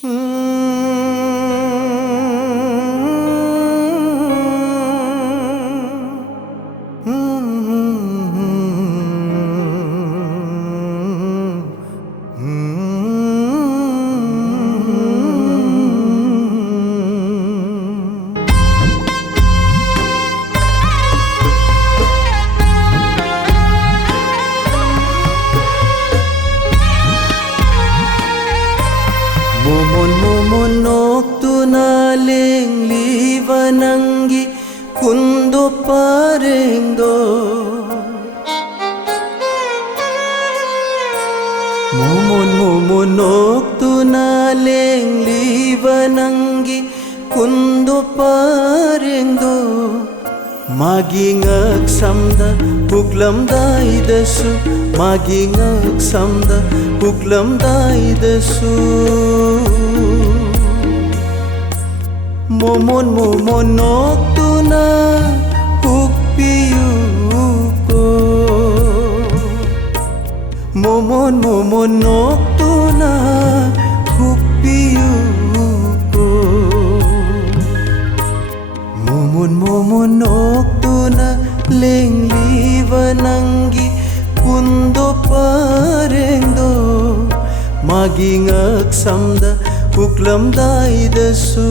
Momon Noktuna leng livanangi kundo parengdo Momon Noktuna leng livanangi kundo parengdo Magingag samda buklam daidasu Magingag samda buklam daidasu Momon Noktuna Hukpiyuko Momon Noktuna Hukpiyuko Momon Noktuna leng livanangi kundo parengdo Magingag samda buklam daidasu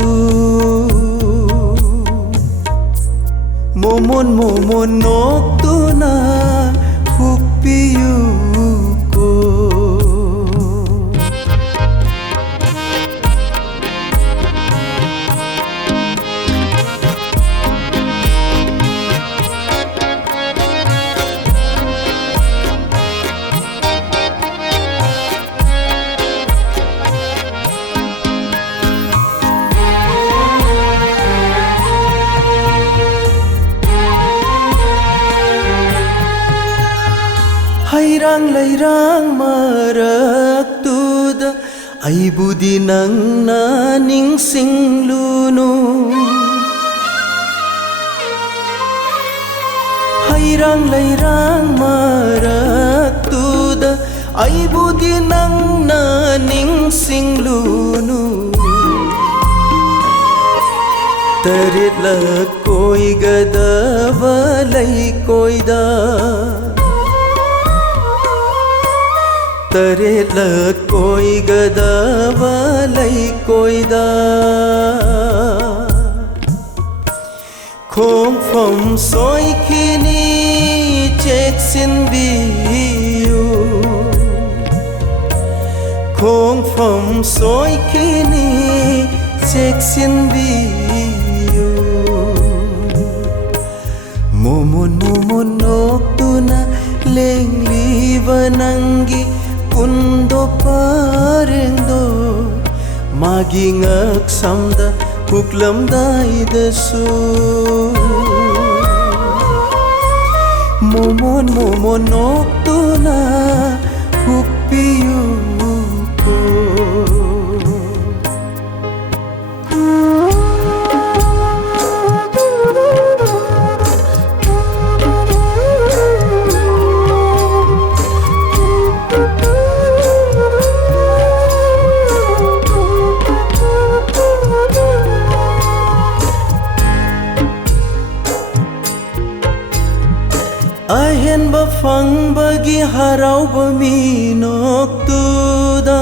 Momon Noktuna Hukpiyuko Hairang lairang maraktuda ay budi ng naning singluno Hairang lairang maraktuda ay budi ng naning singluno Tarit lakoy gada valay koy da Tarit lakoy gada valay koy da Kong from soy kini cheksin biyu Kong from soy kini cheksin biyu Momon Noktuna leng livanangi kundo parengdo Magingag samda buklam daidasu Momon Noktuna Hukpiyuko Ahen ba fang bagi harau ba mi noktuda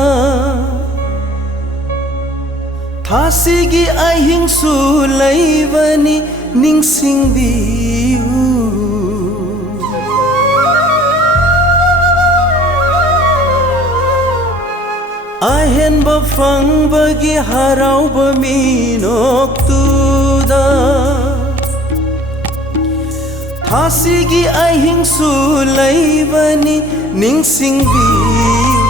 Thasigi ahing sulaivani ningsing biu Ahen ba fang bagi harau ba mi noktuda Hasigi ahing sulaivani ningsing biu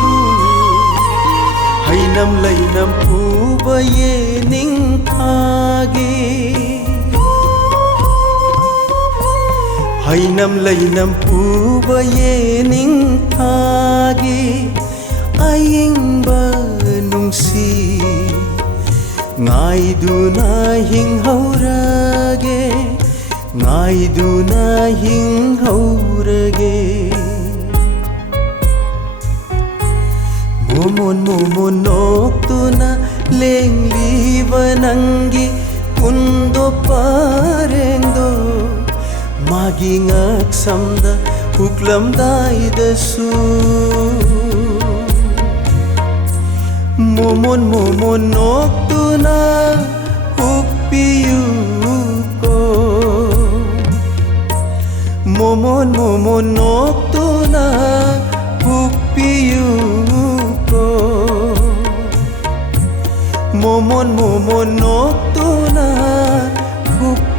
Hainam lainam pubaye ning thagi Hainam lainam pubaye ning thagi Aying ba nungsi Ngai duna hing haurage Ngai duna hing haurage Momon Noktuna leng liwananggi kundo parengdo magingak samda huklam daidasu Momon momon noktuna Hukpiyuko Momon momon noktuna Hukpiyuko Momon momon noktuna Hukpiyuko